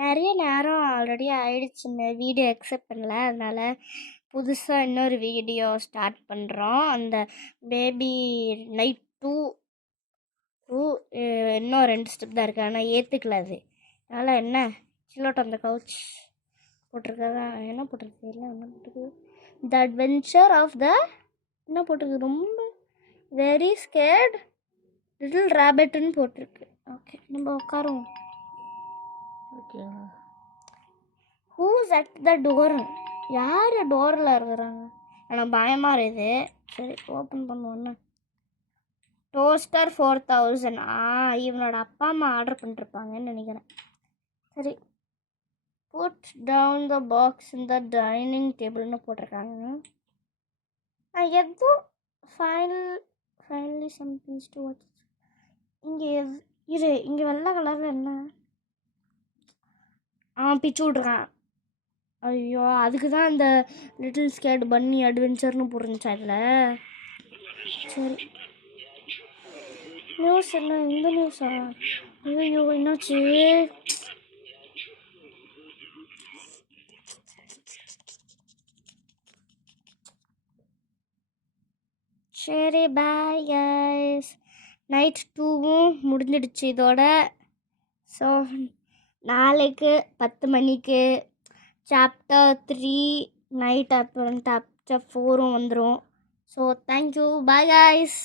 நிறைய நேரம் ஆல்ரெடி ஆயிடுச்சுங்க வீடியோ அக்செப்ட் பண்ணல. அதனால புதுசாக இன்னொரு வீடியோ ஸ்டார்ட் பண்ணுறோம் அந்த பேபி நைட் டூ டூ இன்னும் ரெண்டு ஸ்டெப் தான் இருக்குது ஆனால் ஏற்றுக்கல அது. அதனால் என்ன? சில்லோட்டம் அந்த கவுச் போட்டிருக்கதா? என்ன போட்டிருக்கு? இல்லை என்ன போட்டிருக்கு? த அட்வென்ச்சர் ஆஃப் த என்ன போட்டிருக்கு? ரொம்ப வெரி ஸ்கேர்ட் லிட்டில் ரேபிட்னு போட்டிருக்கு. ஓகே நம்ம உட்காருவோம். Okay. Who's at the door யார் டோரில் இருக்கிறாங்க? எனக்கு பயமாக இருக்குது. சரி ஓப்பன் பண்ணுவோன்னு டோஸ்டர் ஃபோர் தௌசண்ட் ஆ இவனோட அப்பா அம்மா ஆர்டர் பண்ணிருப்பாங்கன்னு நினைக்கிறேன். சரி. புட் டவுன் த பாக்ஸ் இந்த டைனிங் டேபிள்னு போட்டிருக்காங்க. ஆ எதுவும் final finally somethings to watch இங்கே இரு இங்கே வெள்ளை கலரில் என்ன? ஆ பிச்சு விட்றான் ஐயோ அதுக்கு தான் அந்த லிட்டில் ஸ்கேட் பன்னி அட்வென்ச்சர்னு போட்டுருந்துச்சா அதில் சரி. நியூஸ் என்ன? இந்த நியூஸா ஐயோ என்னாச்சு? சரி பாய் கைஸ் நைட் டூவும் முடிஞ்சிடுச்சு இதோட. ஸோ நாளைக்கு பத்து மணிக்கு சாப்டர் த்ரீ நைட் அப்புறம் சாப்டர் ஃபோரும் வந்துடும் ஸோ தேங்க்யூ பாய் கைஸ்